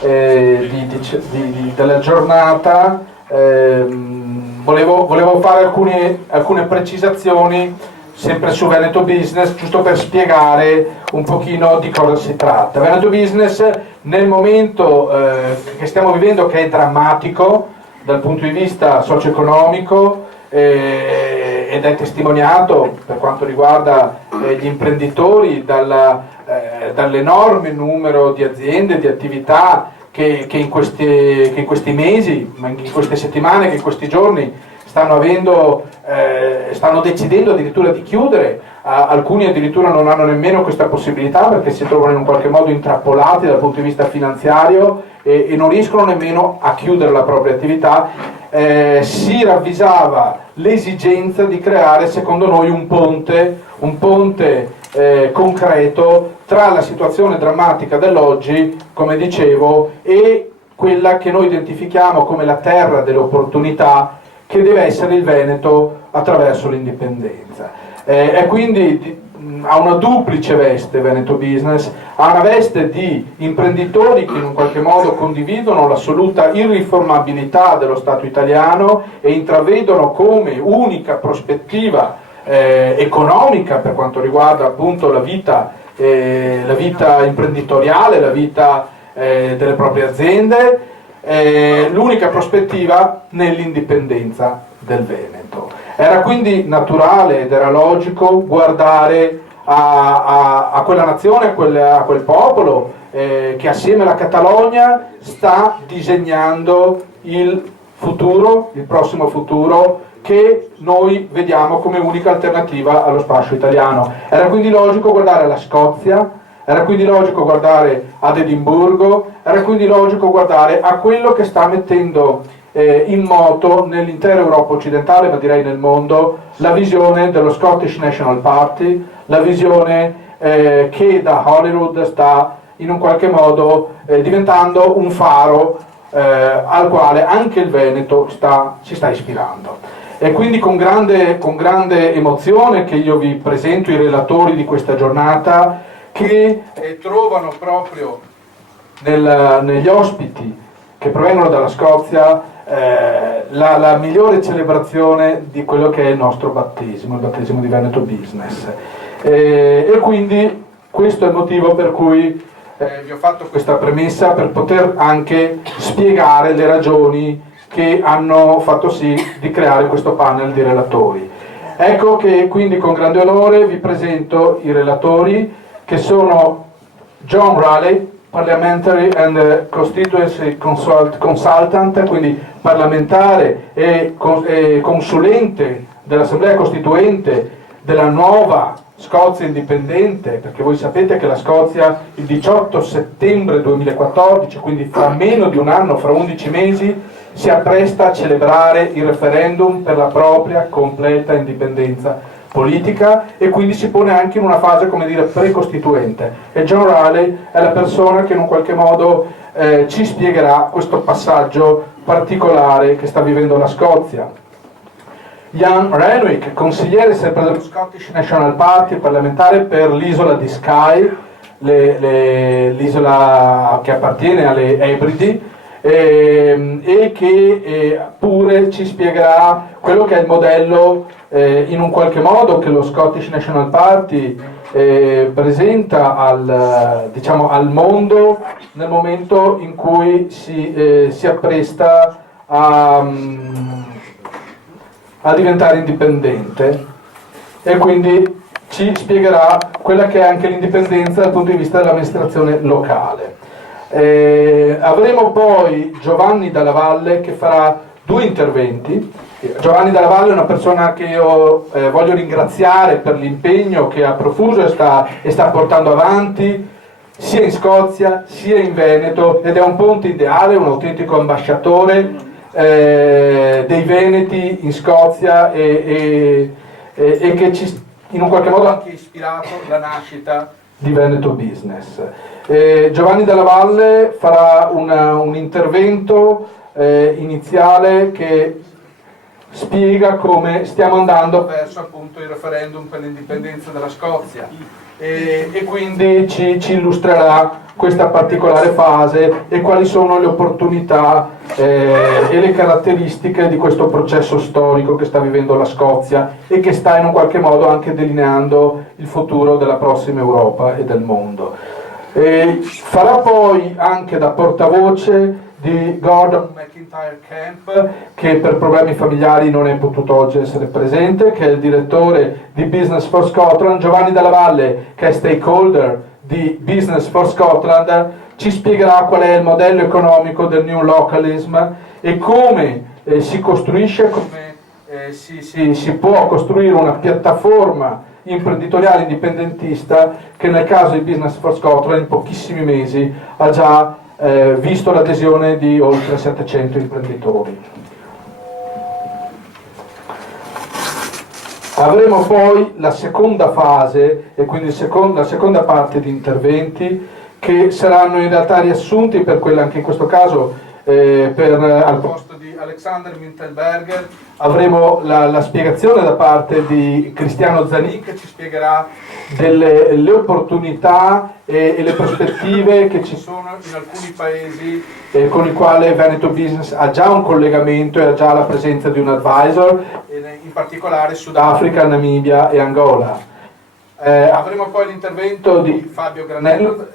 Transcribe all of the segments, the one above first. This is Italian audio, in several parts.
della giornata, volevo fare alcune precisazioni sempre su Veneto Business, giusto per spiegare un pochino di cosa si tratta. Veneto Business, nel momento che stiamo vivendo, che è drammatico dal punto di vista socio-economico, ed è testimoniato per quanto riguarda gli imprenditori dall'enorme numero di aziende, di attività che in questi mesi, in queste settimane, che in questi giorni stanno decidendo addirittura di chiudere. Alcuni addirittura non hanno nemmeno questa possibilità perché si trovano in un qualche modo intrappolati dal punto di vista finanziario e non riescono nemmeno a chiudere la propria attività. Si ravvisava l'esigenza di creare, secondo noi, un ponte concreto tra la situazione drammatica dell'oggi, come dicevo, e quella che noi identifichiamo come la terra delle opportunità, che deve essere il Veneto attraverso l'indipendenza. E quindi ha una duplice veste Veneto Business, ha una veste di imprenditori che in un qualche modo condividono l'assoluta irriformabilità dello Stato italiano e intravedono come unica prospettiva economica per quanto riguarda appunto la vita imprenditoriale, la vita delle proprie aziende, l'unica prospettiva nell'indipendenza del Veneto. Era quindi naturale ed era logico guardare a quella nazione, a quel popolo che assieme alla Catalogna sta disegnando il futuro, il prossimo futuro, che noi vediamo come unica alternativa allo spaccio italiano. Era quindi logico guardare alla Scozia, era quindi logico guardare ad Edimburgo, era quindi logico guardare a quello che sta mettendo in moto nell'intera Europa occidentale, ma direi nel mondo, la visione dello Scottish National Party, la visione che da Holyrood sta in un qualche modo diventando un faro al quale anche il Veneto si sta ispirando. E quindi con grande emozione che io vi presento i relatori di questa giornata, che trovano proprio negli ospiti che provengono dalla Scozia la migliore celebrazione di quello che è il nostro battesimo, il battesimo di Veneto Business. E quindi questo è il motivo per cui vi ho fatto questa premessa, per poter anche spiegare le ragioni che hanno fatto sì di creare questo panel di relatori. Ecco che quindi con grande onore vi presento i relatori, che sono John Raleigh, Parliamentary and Constituency Consultant, quindi parlamentare e consulente dell'Assemblea Costituente della nuova Scozia indipendente, perché voi sapete che la Scozia il 18 settembre 2014, quindi fra meno di un anno, fra 11 mesi, si appresta a celebrare il referendum per la propria completa indipendenza politica, e quindi si pone anche in una fase, come dire, precostituente, e John Raleigh è la persona che in un qualche modo ci spiegherà questo passaggio particolare che sta vivendo la Scozia. Jan Renwick, consigliere sempre dello Scottish National Party, parlamentare per l'isola di Skye, l'isola che appartiene alle Ebridi, e che pure ci spiegherà quello che è il modello in un qualche modo che lo Scottish National Party presenta al mondo nel momento in cui si appresta a diventare indipendente, e quindi ci spiegherà quella che è anche l'indipendenza dal punto di vista dell'amministrazione locale. Avremo poi Giovanni Dalla Valle che farà 2 interventi. Giovanni Dalla Valle è una persona che io voglio ringraziare per l'impegno che ha profuso e sta portando avanti sia in Scozia sia in Veneto, ed è un ponte ideale, un autentico ambasciatore dei Veneti in Scozia, e che in un qualche modo ha anche ispirato la nascita di Veneto Business. Giovanni Dalla Valle farà un intervento iniziale che spiega come stiamo andando verso appunto il referendum per l'indipendenza della Scozia e quindi ci illustrerà questa particolare fase e quali sono le opportunità e le caratteristiche di questo processo storico che sta vivendo la Scozia e che sta in un qualche modo anche delineando il futuro della prossima Europa e del mondo. Farà poi anche da portavoce di Gordon McIntyre Camp, che per problemi familiari non è potuto oggi essere presente, che è il direttore di Business for Scotland. Giovanni Dalla Valle, che è stakeholder di Business for Scotland, ci spiegherà qual è il modello economico del New Localism e come si costruisce, come si può costruire una piattaforma imprenditoriale indipendentista che nel caso di Business for Scotland in pochissimi mesi ha già visto l'adesione di oltre 700 imprenditori. Avremo poi la seconda fase e quindi la seconda parte di interventi che saranno in realtà riassunti per quella anche in questo caso al posto di Alexander Mintelberger avremo la spiegazione da parte di Cristiano Zanin, che ci spiegherà le opportunità e le prospettive che ci sono in alcuni paesi con i quali Veneto Business ha già un collegamento e ha già la presenza di un advisor, in particolare Sudafrica, Namibia e Angola. Avremo poi l'intervento di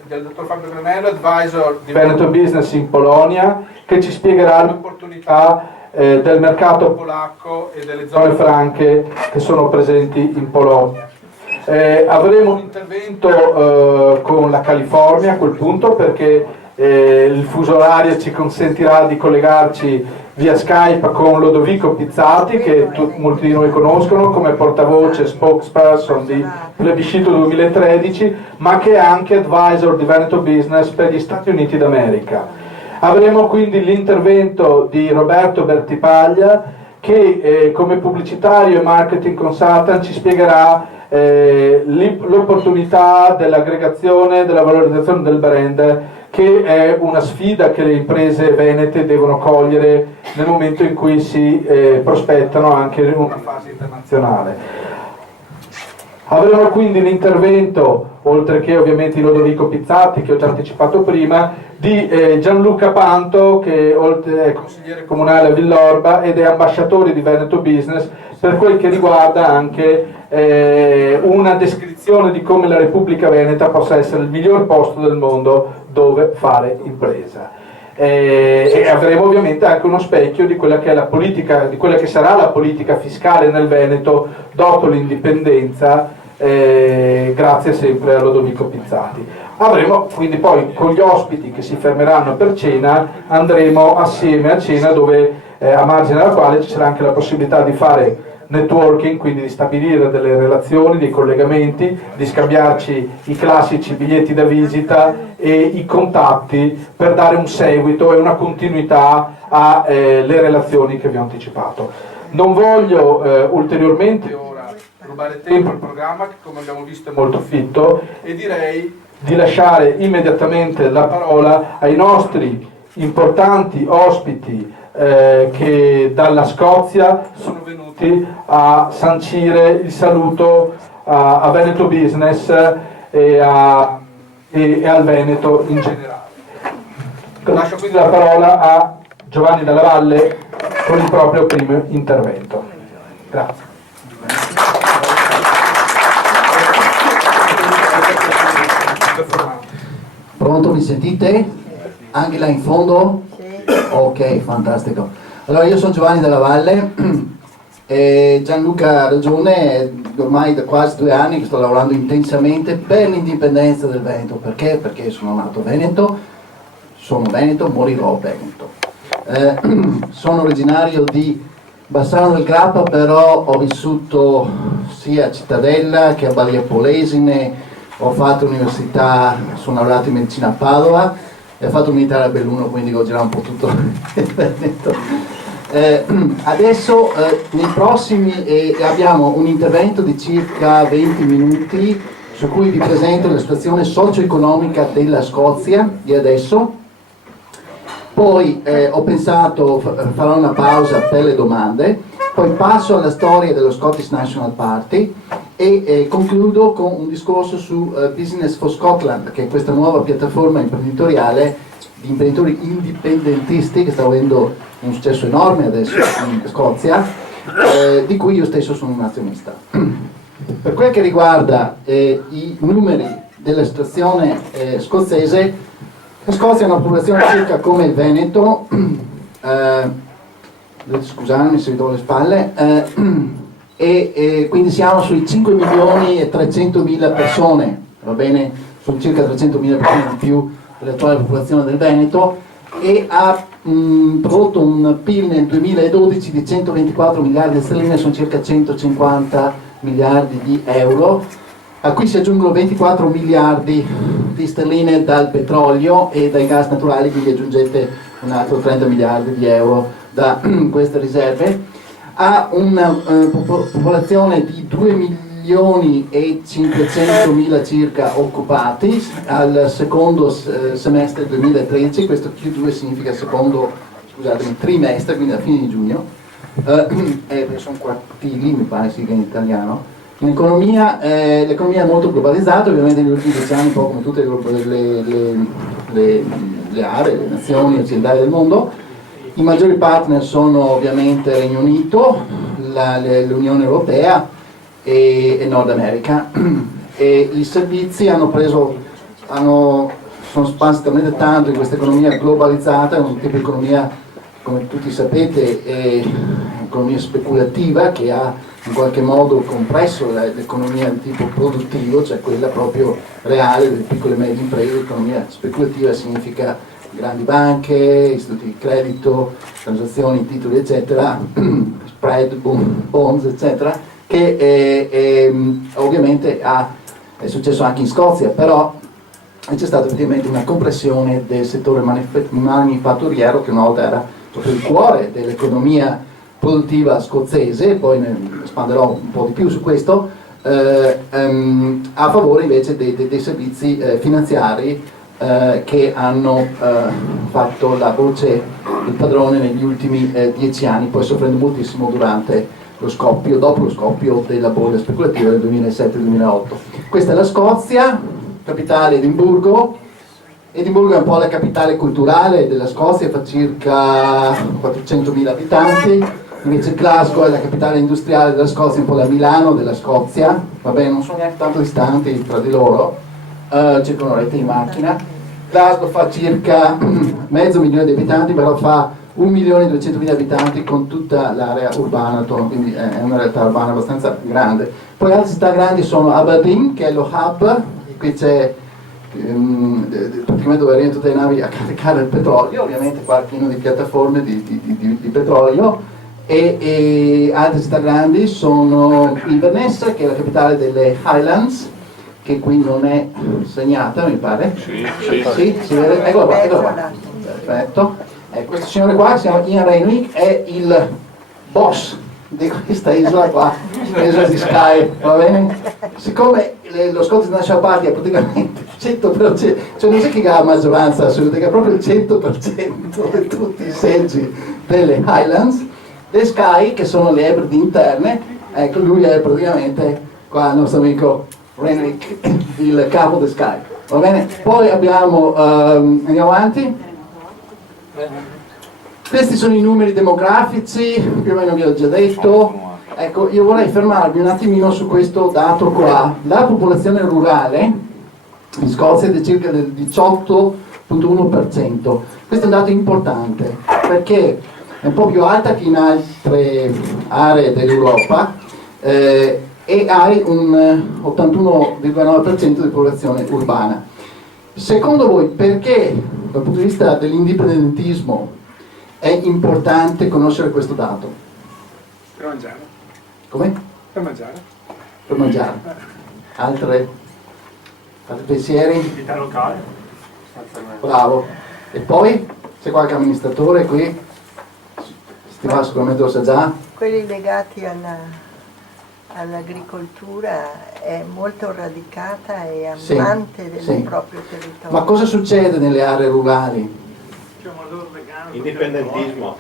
del dottor Fabio Granello, advisor di Veneto Business in Polonia, che ci spiegherà le opportunità del mercato polacco e delle zone franche che sono presenti in Polonia. Avremo un intervento con la California a quel punto, perché il fuso orario ci consentirà di collegarci via Skype con Lodovico Pizzati, che molti di noi conoscono come portavoce spokesperson di Plebiscito 2013, ma che è anche advisor di Veneto Business per gli Stati Uniti d'America. Avremo quindi l'intervento di Roberto Bertipaglia, che come pubblicitario e marketing consultant ci spiegherà l'opportunità dell'aggregazione, della valorizzazione del brand, che è una sfida che le imprese venete devono cogliere nel momento in cui si prospettano anche in una fase internazionale. Avremo quindi l'intervento, oltre che ovviamente di Lodovico Pizzati, che ho già anticipato prima, di Gianluca Panto, che è consigliere comunale a Villorba ed è ambasciatore di Veneto Business, per quel che riguarda anche una descrizione di come la Repubblica Veneta possa essere il miglior posto del mondo dove fare impresa. E avremo ovviamente anche uno specchio di quella che è la politica, di quella che sarà la politica fiscale nel Veneto dopo l'indipendenza, grazie sempre a Lodovico Pizzati. Avremo quindi poi con gli ospiti che si fermeranno per cena, andremo assieme a cena dove a margine della quale ci sarà anche la possibilità di fare networking, quindi di stabilire delle relazioni, dei collegamenti, di scambiarci i classici biglietti da visita e i contatti per dare un seguito e una continuità alle relazioni che vi ho anticipato. Non voglio ulteriormente ora rubare tempo al programma, che come abbiamo visto è molto fitto, e direi di lasciare immediatamente la parola ai nostri importanti ospiti che dalla Scozia sono venuti a sancire il saluto a Veneto Business e al Veneto in generale. Lascio quindi la parola a Giovanni Dalla Valle con il proprio primo intervento. Grazie. Pronto, mi sentite? Anche là in fondo? Ok, fantastico. Allora, io sono Giovanni Dalla Valle e Gianluca ha ragione, ormai da quasi 2 anni che sto lavorando intensamente per l'indipendenza del Veneto. Perché? Perché sono nato Veneto, sono Veneto, morirò Veneto. Sono originario di Bassano del Grappa, però ho vissuto sia a Cittadella che a Balia Polesine, ho fatto università, sono laureato in medicina a Padova e ho fatto militare a Belluno, quindi ho girato un po' tutto il Veneto. Adesso nei prossimi abbiamo un intervento di circa 20 minuti su cui vi presento la situazione socio-economica della Scozia di adesso. Poi ho pensato farò una pausa per le domande Poi passo alla storia dello Scottish National Party e concludo con un discorso su Business for Scotland, che è questa nuova piattaforma imprenditoriale di imprenditori indipendentisti che sta avendo un successo enorme adesso in Scozia, di cui io stesso sono un azionista. Per quel che riguarda i numeri della situazione scozzese, la Scozia ha una popolazione circa come il Veneto, scusatemi se vi do le spalle, e quindi siamo sui 5 milioni e 300 mila persone, va bene? Sono circa 300 mila persone di più dell'attuale popolazione del Veneto, e ha prodotto un PIL nel 2012 di 124 miliardi di sterline, sono circa 150 miliardi di euro, a cui si aggiungono 24 miliardi di sterline dal petrolio e dai gas naturali, quindi aggiungete un altro 30 miliardi di euro da queste riserve. Ha una popolazione di 2 milioni e 500 mila circa occupati al secondo semestre 2013, questo Q2 significa secondo, scusatemi, trimestre, quindi a fine di giugno, sono quartili mi pare si dica in italiano. In economia, l'economia è molto globalizzata, ovviamente negli ultimi 10 anni, un po' come tutte le aree, le nazioni occidentali del mondo. I maggiori partner sono ovviamente il Regno Unito, l'Unione Europea e Nord America, e i servizi sono sparsi talmente tanto in questa economia globalizzata, è un tipo di economia, come tutti sapete, è un'economia speculativa che ha in qualche modo compresso l'economia di tipo produttivo, cioè quella proprio reale delle piccole e medie imprese. L'economia speculativa significa grandi banche, istituti di credito, transazioni, titoli eccetera, spread, bonds eccetera, che ovviamente è successo anche in Scozia, però c'è stata effettivamente una compressione del settore manifatturiero, che una volta era proprio il cuore dell'economia produttiva scozzese, poi ne espanderò un po' di più su questo, a favore invece dei servizi finanziari che hanno fatto la voce del padrone negli ultimi 10 anni, poi soffrendo moltissimo dopo lo scoppio della bolla speculativa del 2007-2008. Questa è la Scozia, capitale Edimburgo. Edimburgo è un po' la capitale culturale della Scozia, fa circa 400.000 abitanti, invece Glasgow è la capitale industriale della Scozia, un po' la Milano della Scozia, va bene, non sono neanche tanto distanti tra di loro, circa un'oretta di macchina. Glasgow fa circa 500.000 di abitanti, però fa 1.200.000 abitanti con tutta l'area urbana attorno, quindi è una realtà urbana abbastanza grande. Poi altre città grandi sono Aberdeen, che è lo hub, qui c'è praticamente dove arrivano tutte le navi a caricare il petrolio, ovviamente qua pieno di piattaforme di petrolio, e altre città grandi sono Inverness, che è la capitale delle Highlands, che qui non è segnata, mi pare. Sì, si vede, eccola qua. Perfetto. Questo signore qua, che si chiama Ian Renwick, è il boss di questa isola qua, l'isola di Skye, va bene? Siccome lo Scottish National Party è praticamente 100%, cioè non c'è chi ha la maggioranza assoluta, che ha proprio il 100% di tutti i seggi delle Highlands, le Skye, che sono le Ebridi interne, ecco, lui è praticamente qua il nostro amico Renwick, il capo di Skye, va bene? Poi abbiamo, andiamo avanti. Questi sono i numeri demografici, più o meno vi ho già detto. Ecco, io vorrei fermarmi un attimino su questo dato qua. La popolazione rurale in Scozia è di circa del 18,1%. Questo è un dato importante perché è un po' più alta che in altre aree dell'Europa e hai un 81,9% di popolazione urbana. Secondo voi perché dal punto di vista dell'indipendentismo è importante conoscere questo dato? Per mangiare. Come? Per mangiare. Per mangiare. Altri pensieri? Vita locale. Bravo. E poi? C'è qualche amministratore qui? Stima sicuramente lo sa già. Quelli legati all'agricoltura è molto radicata e amante del proprio territorio. Ma cosa succede nelle aree rurali? Indipendentismo.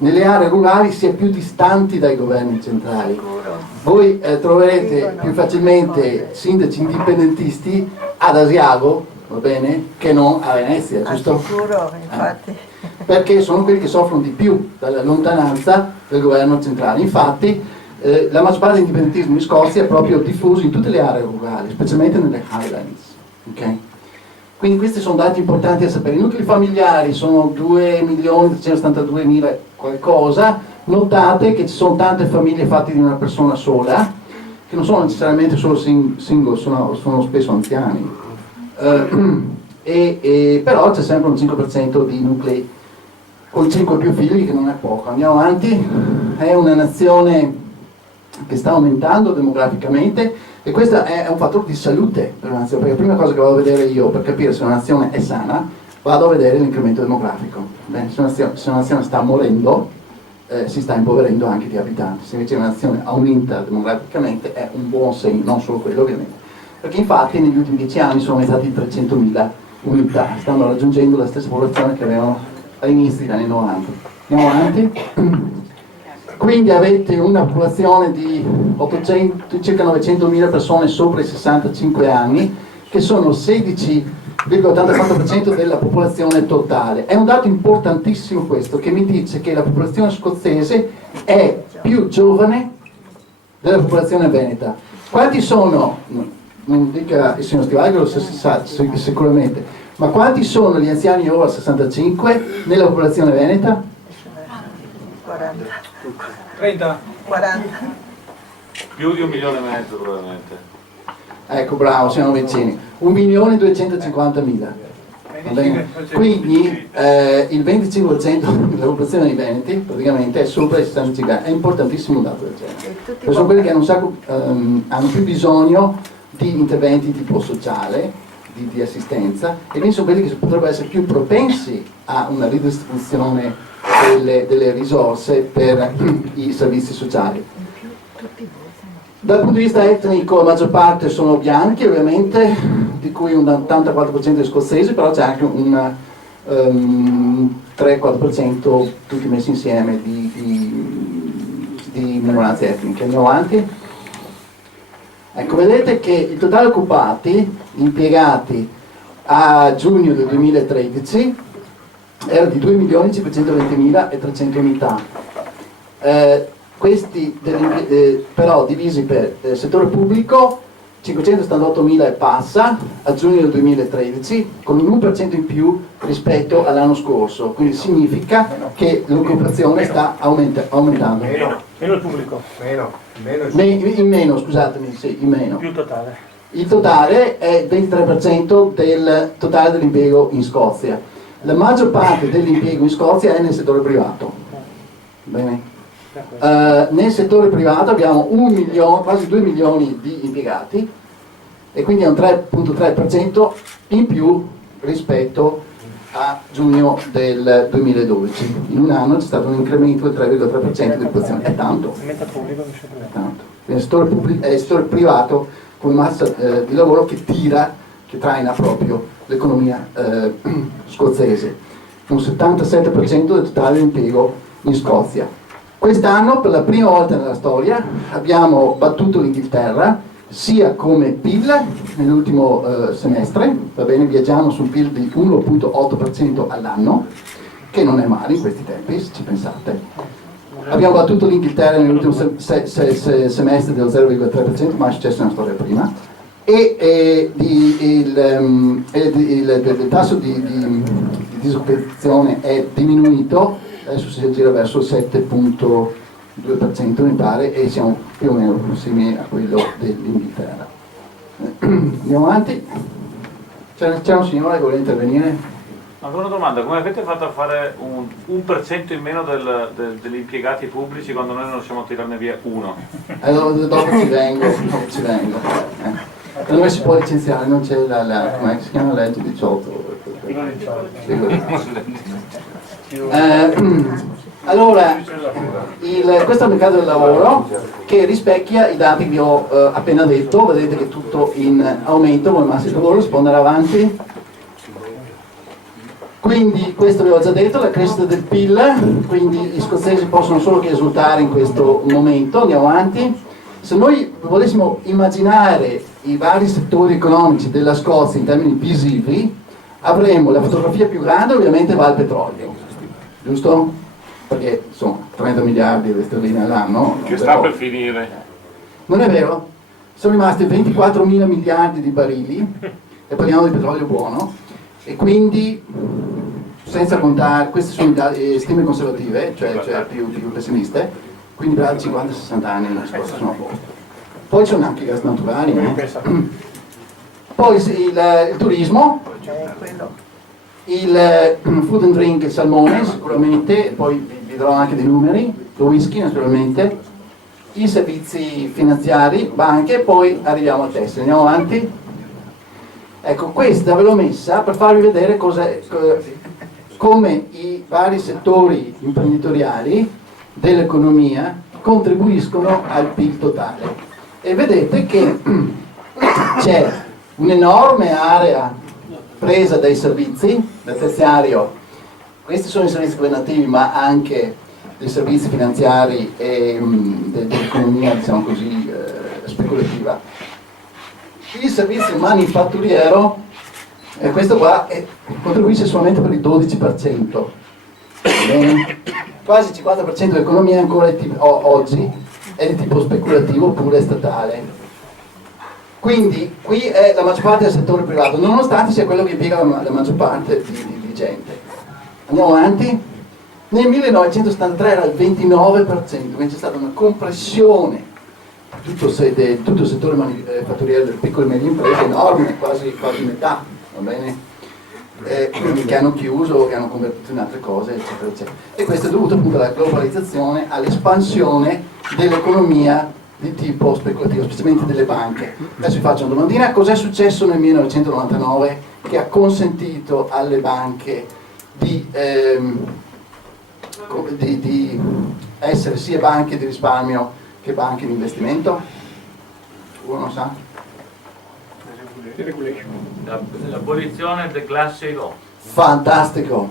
nelle aree rurali si è più distanti dai governi centrali. Sicuro. Voi troverete più facilmente sindaci indipendentisti ad Asiago, va bene, che non a Venezia, giusto? Sicuro, infatti. Perché sono quelli che soffrono di più dalla lontananza del governo centrale. Infatti la maggior parte dell'indipendentismo in Scozia è proprio diffuso in tutte le aree rurali, specialmente nelle Highlands. Okay? Quindi questi sono dati importanti da sapere. I nuclei familiari sono 2.372.000 qualcosa. Notate che ci sono tante famiglie fatte di una persona sola, che non sono necessariamente solo single, sono spesso anziani. Però c'è sempre un 5% di nuclei con 5 più figli, che non è poco. Andiamo avanti. È una nazione che sta aumentando demograficamente, e questo è un fattore di salute per una nazione, perché la prima cosa che vado a vedere io per capire se una nazione è sana, vado a vedere l'incremento demografico. Bene, se una nazione sta morendo, si sta impoverendo anche di abitanti. Se invece una nazione aumenta demograficamente è un buon segno, non solo quello ovviamente, perché infatti negli ultimi 10 anni sono aumentati di 300.000 unità, stanno raggiungendo la stessa popolazione che avevano all'inizio degli anni 90. Andiamo avanti. Quindi avete una popolazione di circa 900.000 persone sopra i 65 anni, che sono 16,84% della popolazione totale. È un dato importantissimo questo, che mi dice che la popolazione scozzese è più giovane della popolazione veneta. Quanti sono, non dica il signor Stivali che lo sa sicuramente, ma quanti sono gli anziani over 65 nella popolazione veneta? 40. 30. 40. Più di 1,5 milioni probabilmente. Ecco, bravo, siamo vicini. 1.250.000. Va bene? Quindi il 25% della popolazione dei veneti praticamente è sopra i 65 anni. È importantissimo un dato del genere. Perché sono quelli che hanno più bisogno di interventi tipo sociale, di assistenza, e quindi sono quelli che potrebbero essere più propensi a una ridistribuzione delle risorse per i servizi sociali. Dal punto di vista etnico la maggior parte sono bianchi ovviamente, di cui un 84% di scozzesi, però c'è anche un 3-4% tutti messi insieme di minoranze etniche. Andiamo avanti. Ecco, vedete che il totale occupati, impiegati a giugno del 2013 era di 2.520.300 unità. Questi però divisi per settore pubblico 578.000 e passa a giugno del 2013, con un 1% in più rispetto all'anno scorso, quindi significa che l'occupazione sta aumentando. Meno il pubblico. In meno, scusatemi, sì, in meno. Più totale. Il totale è 23% del totale dell'impiego in Scozia. La maggior parte dell'impiego in Scozia è nel settore privato. Bene. Nel settore privato abbiamo quasi 2 milioni di impiegati, e quindi è un 3,3% in più rispetto a giugno del 2012. In un anno c'è stato un incremento del 3,3% di occupazione. È tanto. È tanto. Il settore privato come massa di lavoro che traina proprio l'economia scozzese. Un 77% del totale impiego in Scozia. Quest'anno, per la prima volta nella storia, abbiamo battuto l'Inghilterra, sia come PIL nell'ultimo semestre, va bene, viaggiamo su un PIL di 1,8% all'anno, che non è male in questi tempi, se ci pensate. Abbiamo battuto l'Inghilterra nell'ultimo semestre dello 0,3%, ma è successo nella storia prima, e il tasso di disoccupazione è diminuito. Adesso si aggira verso il 7,2% mi pare, e siamo più o meno prossimi a quello dell'Inghilterra. Andiamo avanti. C'è un signore che vuole intervenire? Ancora una domanda, come avete fatto a fare un 1% in meno degli impiegati pubblici quando noi non riusciamo a tirarne via uno? Dopo ci vengo. Per noi si può licenziare, non c'è come si chiama la legge 18? Allora, questo è il mercato del lavoro che rispecchia i dati che vi ho appena detto. Vedete che è tutto in aumento come massa di lavoro. Si può andare avanti. Quindi questo vi ho già detto, la crescita del PIL, quindi gli scozzesi possono solo che esultare in questo momento. Andiamo avanti. Se noi volessimo immaginare i vari settori economici della Scozia in termini visivi, avremo la fotografia più grande, ovviamente va al petrolio, giusto? Perché sono 30 miliardi di sterline all'anno. Che sta per finire. Non è vero? Sono rimasti 24 mila miliardi di barili, e parliamo di petrolio buono, e quindi, senza contare, queste sono stime conservative, cioè più pessimiste, quindi per altri 50-60 anni la Scozia sono a posto. Poi ci sono anche i gas naturali, poi il turismo, quello. il food and drink, il salmone sicuramente, poi vi darò anche dei numeri, lo whisky naturalmente, i servizi finanziari, banche, e poi arriviamo a tessere. Andiamo avanti. Ecco, questa ve l'ho messa per farvi vedere come i vari settori imprenditoriali dell'economia contribuiscono al PIL totale. E vedete che c'è un'enorme area presa dai servizi, dal terziario. Questi sono i servizi governativi, ma anche dei servizi finanziari e dell'economia, diciamo così, speculativa. Il servizio manifatturiero, questo qua contribuisce solamente per il 12%. Bene? Quasi il 50% dell'economia ancora oggi è di tipo speculativo oppure statale. Quindi qui è la maggior parte del settore privato, nonostante sia quello che impiega la maggior parte di gente. Andiamo avanti. Nel 1973 era il 29%, quindi c'è stata una compressione di tutto il settore manifatturiero delle piccole e medie imprese enorme, quasi metà, va bene? Che hanno chiuso, che hanno convertito in altre cose, eccetera, eccetera. E questo è dovuto appunto alla globalizzazione, all'espansione dell'economia di tipo speculativo, specialmente delle banche. Adesso vi faccio una domandina: cos'è successo nel 1999 che ha consentito alle banche di essere sia banche di risparmio che banche di investimento? Uno sa? L'abolizione del Glass Steagall. Fantastico,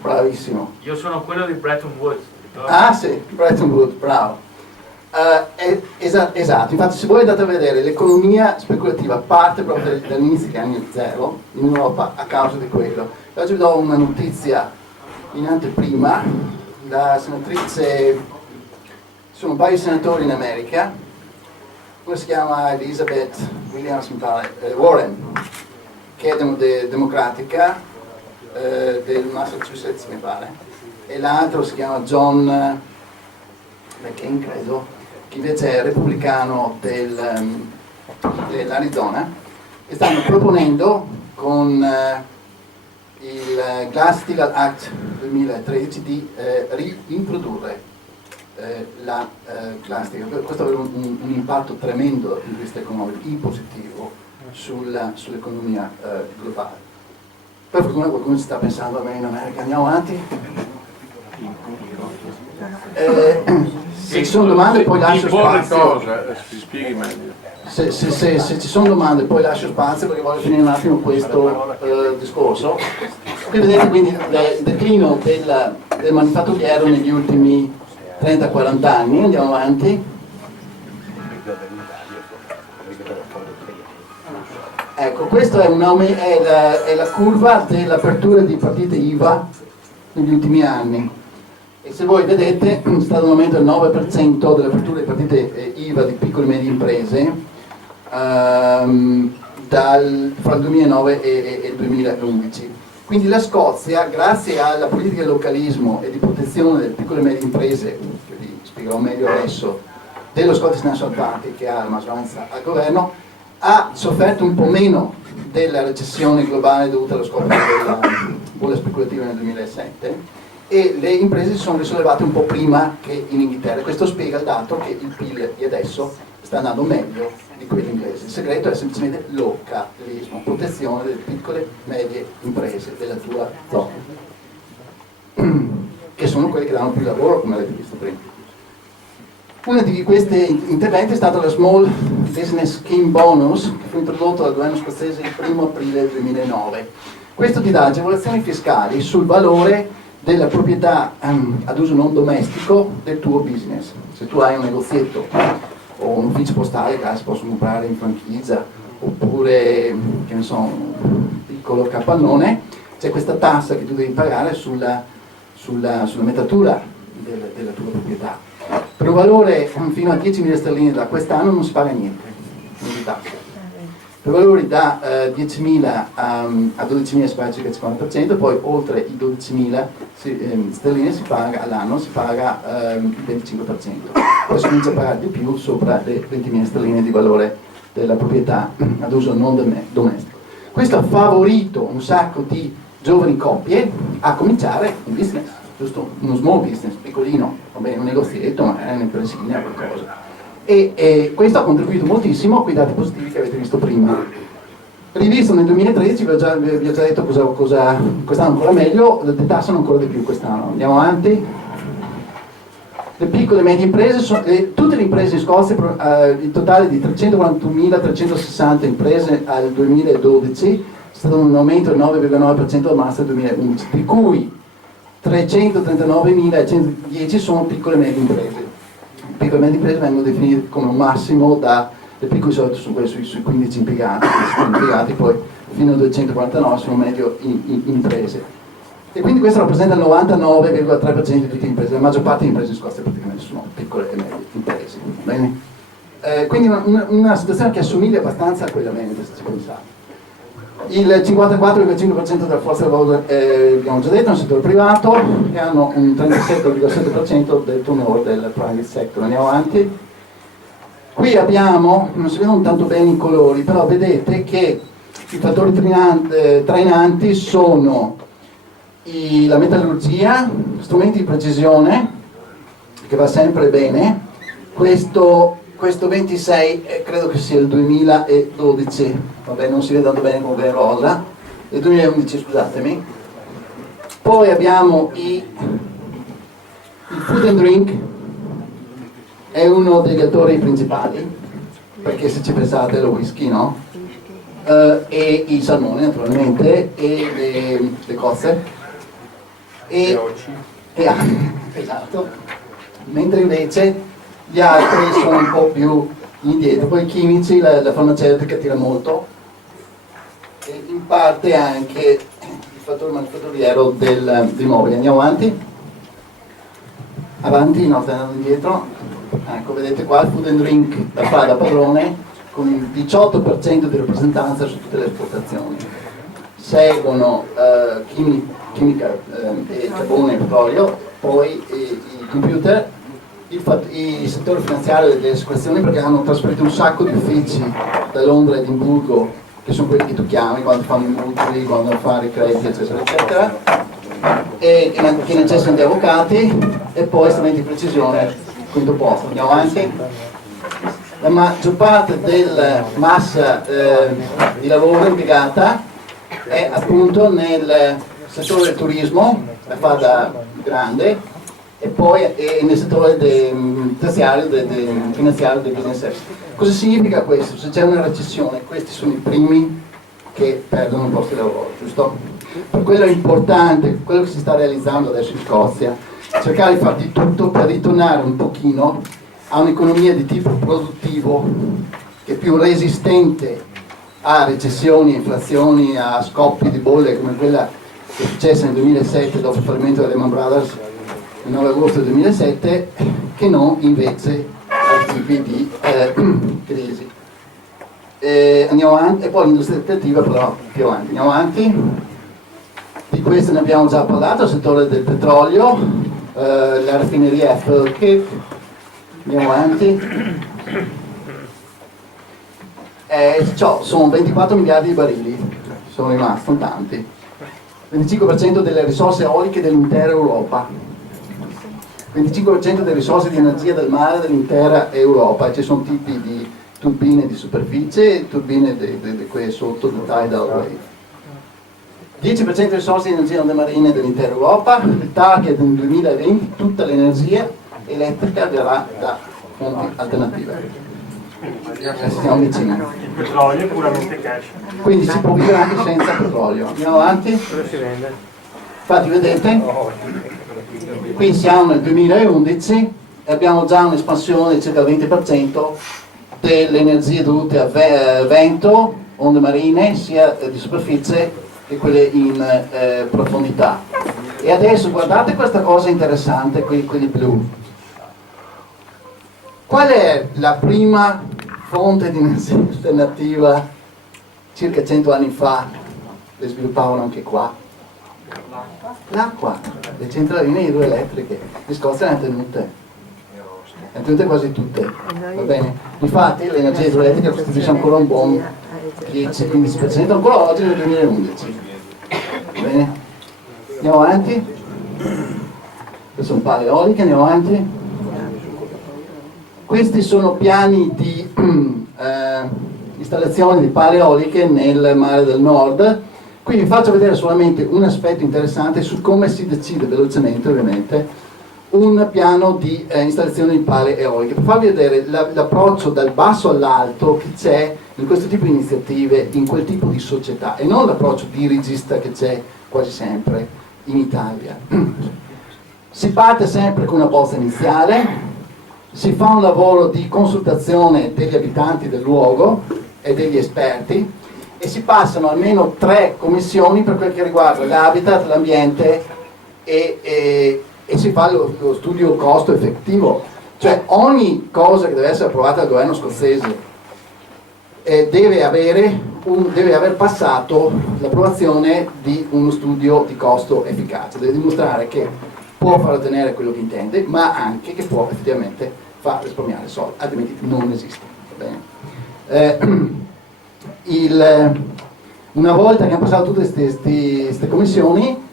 bravissimo. Io sono quello di Bretton Woods. Ah sì, Bretton Woods, bravo. Esatto, infatti se voi andate a vedere l'economia speculativa parte proprio dall'inizio degli anni zero in Europa a causa di quello. Oggi vi do una notizia in anteprima. La senatrice, ci sono un paio di senatori in America, uno si chiama Elizabeth Williams, mi pare, Warren, che è democratica del Massachusetts, mi pare, e l'altro si chiama John McCain, credo, che invece è repubblicano dell'Arizona, e stanno proponendo con il Glass-Steagall Act 2013 di reintrodurre la Glass-Steagall. Questo aveva un impatto tremendo dal punto di vista economico, in positivo, sull'economia globale. Per fortuna qualcuno ci sta pensando bene in America. Andiamo avanti. Se ci sono domande poi lascio spazio. Cosa? Si spieghi meglio. Se ci sono domande poi lascio spazio, perché voglio finire un attimo questo discorso. Qui vedete quindi il declino del manifatturiero negli ultimi 30-40 anni. Andiamo avanti. Ecco, questa è la curva dell'apertura di partite IVA negli ultimi anni. E se voi vedete è stato un aumento del 9% dell'apertura di partite IVA di piccole e medie imprese fra il 2009 e il 2011. Quindi la Scozia, grazie alla politica di localismo e di protezione delle piccole e medie imprese, che vi spiegherò meglio adesso, dello Scottish National Party, che ha la maggioranza al governo, ha sofferto un po' meno della recessione globale dovuta allo scoppio della bolla speculativa nel 2007, e le imprese si sono risollevate un po' prima che in Inghilterra. Questo spiega il dato che il PIL di adesso sta andando meglio di quelli inglesi. Il segreto è semplicemente localismo, protezione delle piccole e medie imprese della tua zona, che sono quelle che danno più lavoro, come avete visto prima. Uno di questi interventi è stato la Small Business Scheme Bonus, che fu introdotto dal governo scozzese il 1 aprile 2009. Questo ti dà agevolazioni fiscali sul valore della proprietà ad uso non domestico del tuo business. Se tu hai un negozietto o un ufficio postale che si possono comprare in franchigia, oppure che ne so, un piccolo capannone, c'è questa tassa che tu devi pagare sulla metatura della tua proprietà. Per un valore fino a 10.000 sterline da quest'anno non si paga niente di tassa. Per valori da 10.000 a 12.000 si paga circa il 50%, poi oltre i 12.000 sterline si paga all'anno, si paga il 25%. Poi si comincia a pagare di più sopra le 20.000 sterline di valore della proprietà ad uso non domestico. Questo ha favorito un sacco di giovani coppie a cominciare un business, giusto? Uno small business, piccolino, va bene, un negozietto, magari un'impresina, qualcosa. E questo ha contribuito moltissimo a quei dati positivi che avete visto prima. Rivisto nel 2013, vi ho già detto cosa quest'anno ancora meglio, le tassano ancora di più quest'anno. Andiamo avanti. Le piccole e medie imprese, tutte le imprese in Scozia, il totale di 341.360 imprese al 2012, è stato un aumento del 9,9% dal marzo del 2011, di cui 339.110 sono piccole e medie imprese. Le piccole e medie imprese vengono definite come un massimo le piccole solito sono quelle sui 15 impiegati, poi fino a 249 sono medio imprese. E quindi questo rappresenta il 99,3% di tutte le imprese, la maggior parte delle imprese in Scozia praticamente sono piccole e medie imprese. Bene? Quindi una situazione che assomiglia abbastanza a quella veneta, se ci pensate. Il 54,5% della forza lavoro, abbiamo già detto, nel settore privato, che hanno un 37,7% del turnover del private sector. Andiamo avanti. Qui abbiamo, non si vedono tanto bene i colori, però vedete che i fattori trainanti sono la metallurgia, strumenti di precisione, che va sempre bene. Questo 26 credo che sia il 2012, vabbè non si vede tanto bene come rosa, il 2011 scusatemi. Poi abbiamo il food and drink, è uno degli attori principali, perché se ci pensate lo whisky, no? E il salmone naturalmente, e le cozze. Esatto. Mentre invece gli altri sono un po' più indietro, poi i chimici, la farmaceutica tira molto e in parte anche il fattore manifatturiero dei mobili. Andiamo avanti, no, stai andando indietro. Ecco, vedete qua il food and drink la fa da padrone con il 18% di rappresentanza su tutte le esportazioni. Seguono chimica e carbone e petrolio, poi i computer, il settore finanziario e delle assicurazioni, perché hanno trasferito un sacco di uffici da Londra e Edimburgo, che sono quelli che tu chiami quando fanno i mutui, quando fanno i crediti, eccetera, eccetera, e che necessitano di avvocati, e poi strumenti di precisione, quinto posto. Andiamo avanti. La maggior parte della massa di lavoro impiegata è appunto nel settore del turismo, la fa da grande, e poi nel settore terziario, finanziario del business service. Cosa significa questo? Se c'è una recessione, questi sono i primi che perdono i posti di lavoro, giusto? Per quello è importante, quello che si sta realizzando adesso in Scozia, cercare di fare di tutto per ritornare un pochino a un'economia di tipo produttivo che è più resistente a recessioni, inflazioni, a scoppi di bolle come quella che è successa nel 2007 dopo il fallimento della Lehman Brothers il 9 agosto del 2007, che non invece a tipi di crisi. Andiamo avanti, e poi l'industria creativa però più avanti. Andiamo avanti. Di questo ne abbiamo già parlato, il settore del petrolio, la raffineria Falkirk. Andiamo avanti. Sono 24 miliardi di barili, sono rimasti, sono tanti. 25% delle risorse eoliche dell'intera Europa, 25% delle risorse di energia del mare dell'intera Europa. Ci sono tipi di turbine di superficie e turbine di quelle sotto del tidal wave. 10% delle risorse di energia marine dell'intera Europa. Il target nel 2020 tutta l'energia elettrica verrà da fonti alternative. Siamo vicini. Il petrolio è puramente cash. Quindi si può vivere anche senza petrolio. Andiamo avanti. Dove si vende? Infatti vedete, qui siamo nel 2011 e abbiamo già un'espansione di circa il 20% delle energie dovute a vento, onde marine, sia di superficie che quelle in profondità. E adesso guardate questa cosa interessante, quelli blu. Qual è la prima fonte di energia alternativa circa 100 anni fa? Le sviluppavano anche qua. L'acqua, le centraline idroelettriche, in Scozia le hanno tenute quasi tutte, va bene? Infatti l'energia idroelettrica costituisce ancora un buon 10-15% ancora oggi nel 2011, va bene? Andiamo avanti, queste sono pale eoliche, andiamo avanti. Questi sono piani di installazione di pale eoliche nel mare del nord. Qui vi faccio vedere solamente un aspetto interessante su come si decide velocemente, ovviamente, un piano di installazione di pale eoliche. Per farvi vedere l'approccio dal basso all'alto che c'è in questo tipo di iniziative, in quel tipo di società, e non l'approccio dirigista che c'è quasi sempre in Italia. Si parte sempre con una bozza iniziale, si fa un lavoro di consultazione degli abitanti del luogo e degli esperti, e si passano almeno 3 commissioni per quel che riguarda l'habitat, l'ambiente e si fa lo studio costo effettivo, cioè ogni cosa che deve essere approvata dal governo scozzese deve aver passato l'approvazione di uno studio di costo efficace, deve dimostrare che può far ottenere quello che intende, ma anche che può effettivamente far risparmiare soldi, altrimenti non esiste, va bene? Una volta che hanno passato tutte queste commissioni,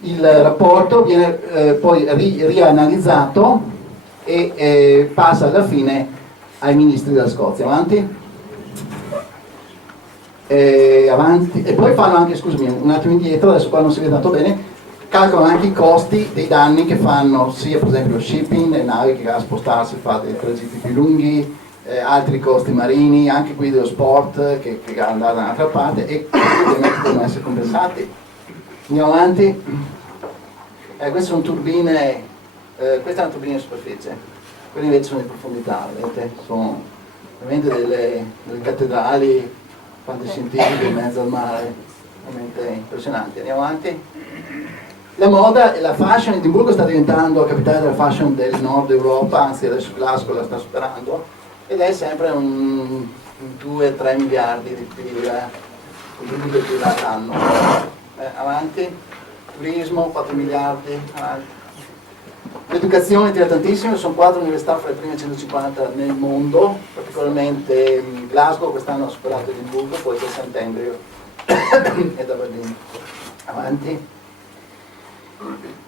il rapporto viene poi rianalizzato e passa alla fine ai ministri della Scozia. Avanti. E poi fanno anche, scusami, un attimo indietro, adesso qua non si vede tanto bene, calcolano anche i costi dei danni che fanno sia per esempio lo shipping, le navi che a spostarsi fa dei tragitti più lunghi, altri costi marini, anche quelli dello sport che andare da un'altra parte, e ovviamente devono essere compensati. Andiamo avanti. Queste sono turbine, questa è una turbina in superficie, quelle invece sono in profondità, vedete? Sono veramente delle cattedrali fantascientifiche in mezzo al mare, veramente impressionanti. Andiamo avanti. La moda e la fashion, Edimburgo sta diventando la capitale della fashion del nord Europa, anzi adesso Glasgow la sta superando, ed è sempre un 2-3 miliardi di PIL all'anno. Avanti, turismo 4 miliardi, avanti. L'educazione tira tantissimo, sono 4 università fra le prime 150 nel mondo, particolarmente Glasgow quest'anno ha superato Edimburgo, poi c'è Sant'Andrew e Aberdeen. Avanti.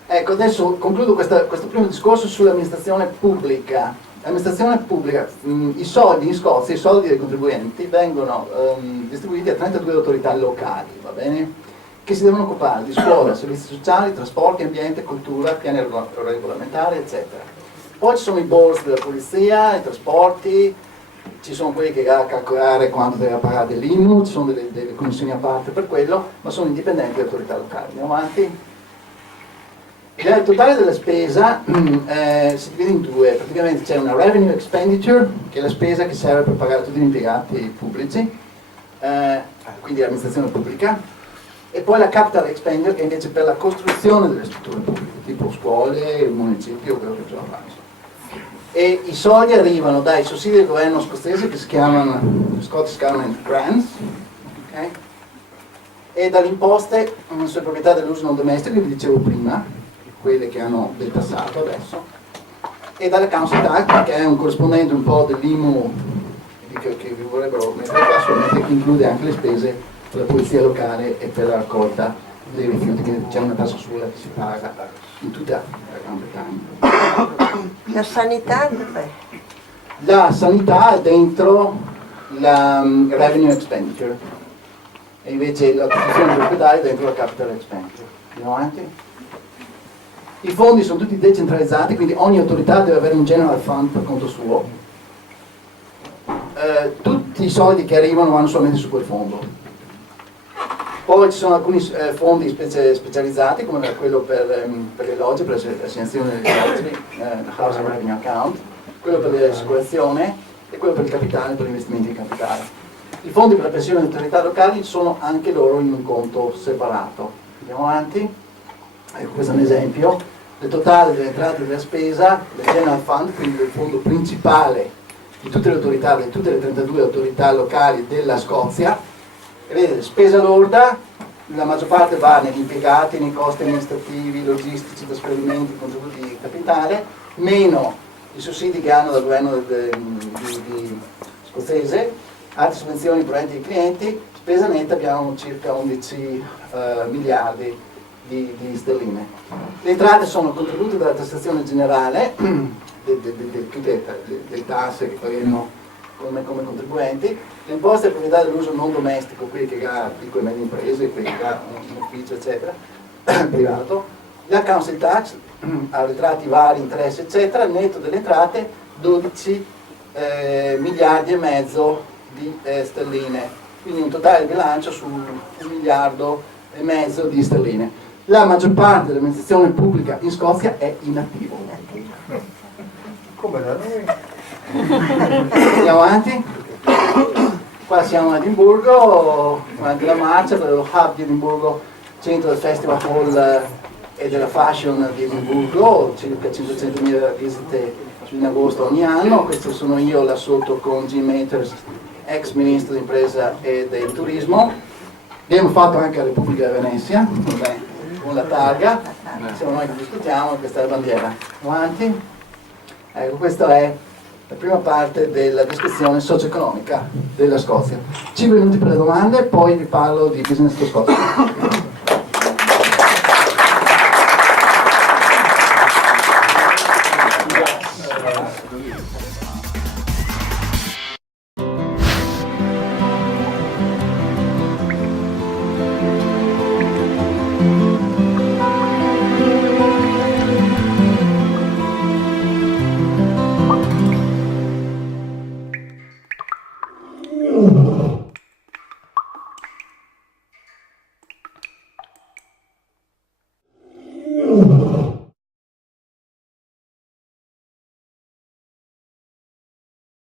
Ecco, adesso concludo questo primo discorso sull'amministrazione pubblica. L'amministrazione pubblica, i soldi in Scozia, i soldi dei contribuenti vengono distribuiti a 32 autorità locali, va bene? Che si devono occupare di scuola, servizi sociali, trasporti, ambiente, cultura, piani regolamentari, eccetera. Poi ci sono i boards della polizia, i trasporti, ci sono quelli che a calcolare quanto deve pagare dell'IMU, ci sono delle commissioni a parte per quello, ma sono indipendenti dalle autorità locali. Andiamo avanti. Il totale della spesa si divide in due, praticamente c'è una revenue expenditure, che è la spesa che serve per pagare tutti gli impiegati pubblici, quindi l'amministrazione pubblica, e poi la capital expenditure, che è invece per la costruzione delle strutture pubbliche, tipo scuole, municipio, quello che bisogna fare. E i soldi arrivano dai sussidi del governo scozzese che si chiamano Scottish Government Grants, okay? E dalle imposte sulle proprietà dell'uso non domestico, che vi dicevo prima, quelle che hanno del passato adesso, e dalla council tax, che è un corrispondente un po' dell'IMU che vi vorrebbero mettere qua, solamente che include anche le spese per la polizia locale e per la raccolta dei rifiuti, che c'è una tassa sola che si paga in tutta la Gran Bretagna. La sanità dov'è? La sanità è dentro la revenue expenditure e invece la costruzione dell'ospedale è dentro la capital expenditure. Andiamo avanti. I fondi sono tutti decentralizzati, quindi ogni autorità deve avere un general fund per conto suo. tutti i soldi che arrivano vanno solamente su quel fondo. Poi ci sono alcuni fondi specializzati, come quello per le logge, per l'assegnazione delle logge, Housing Revenue Account, quello per l'assicurazione e quello per il capitale, per gli investimenti di capitale. I fondi per la pensione delle autorità locali sono anche loro in un conto separato. Andiamo avanti. Ecco, questo è un esempio. Il totale delle entrate e della spesa del General Fund, quindi del fondo principale di tutte le autorità, di tutte le 32 autorità locali della Scozia. E vedete, spesa lorda, la maggior parte va negli impiegati, nei costi amministrativi, logistici, trasferimenti, contributi di capitale, meno i sussidi che hanno dal governo di scozzese, altre sovvenzioni provenienti dai clienti, spesa netta abbiamo circa 11 miliardi di sterline. Le entrate sono contributi dalla tassazione generale, tutte le tasse che pagano come contribuenti, le imposte a proprietà dell'uso non domestico, quelli che ha piccole e medie imprese, quelli che ha un ufficio eccetera, privato, la council tax, arretrati vari, interessi eccetera, netto delle entrate 12 miliardi e mezzo di sterline, quindi un totale di bilancio su 1,5 miliardi di sterline. La maggior parte dell'amministrazione pubblica in Scozia è in attivo. Come da noi? Andiamo avanti. Qua siamo a Edimburgo, anche la marcia per lo hub di Edimburgo, centro del Festival Hall e della Fashion di Edimburgo, circa 500.000 visite in agosto ogni anno. Questo sono io là sotto con Jim Maters, ex ministro di impresa e del turismo. Abbiamo fatto anche la Repubblica di Venezia, con la targa, siamo noi che discutiamo, questa è la bandiera. Avanti. Ecco, questa è la prima parte della descrizione socio-economica della Scozia. 5 minuti per le domande, poi vi parlo di Business to Scozia.